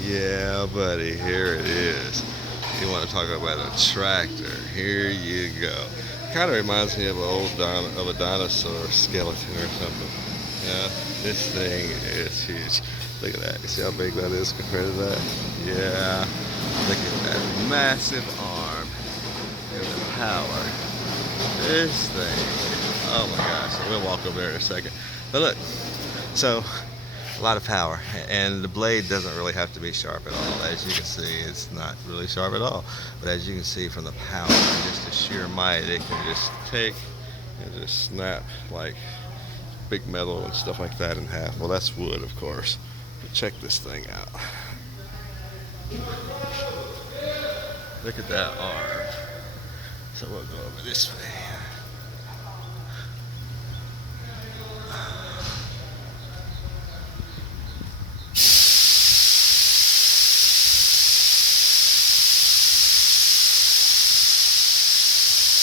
Yeah, buddy, here it is. You want to talk about a tractor? Here you go. Kind of reminds me of of a dinosaur skeleton or something. Yeah, this thing is huge. Look at that. You see how big that is compared to that? Yeah. Look at that massive arm and the power. This thing. Oh my gosh. So we'll walk over there in a second. But look. So a lot of power, and the blade doesn't really have to be sharp at all. As you can see, it's not really sharp at all, but as you can see from the power and just the sheer might, it can just take and just snap like big metal and stuff like that in half. Well, that's wood, of course, but check this thing out. Look at that arm. So we'll go over this way.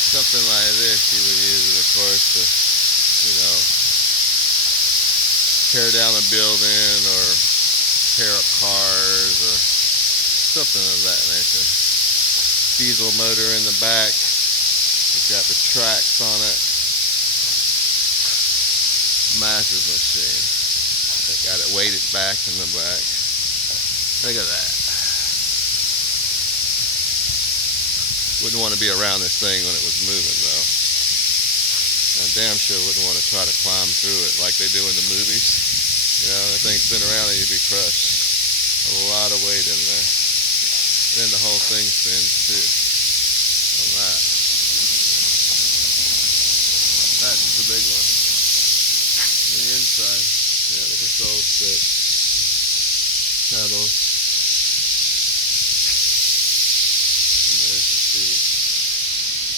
Something like this you would use it, of course, to, tear down a building or tear up cars or something of that nature. Diesel motor in the back. It's got the tracks on it. Massive machine. It got it weighted back in the back. Look at that. Wouldn't want to be around this thing when it was moving, though. I damn sure wouldn't want to try to climb through it like they do in the movies. That thing spin around and you'd be crushed. A lot of weight in there. Then the whole thing spins too. On that. That's the big one. The inside. Yeah, the control stick. Pedals.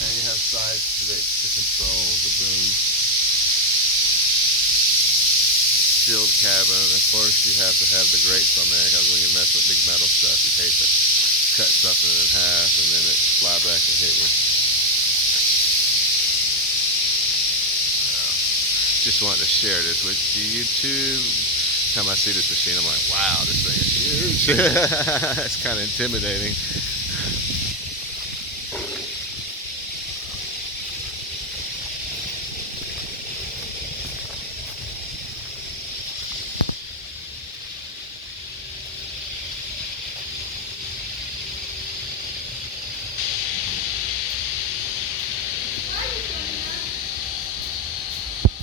And you have side sticks to control the boom. Sealed cabin. Of course, you have to have the grates on there because when you mess with big metal stuff, you'd hate to cut something in half and then it fly back and hit you. Just wanted to share this with YouTube. Every time I see this machine, I'm like, wow, this thing is huge. It's kind of intimidating.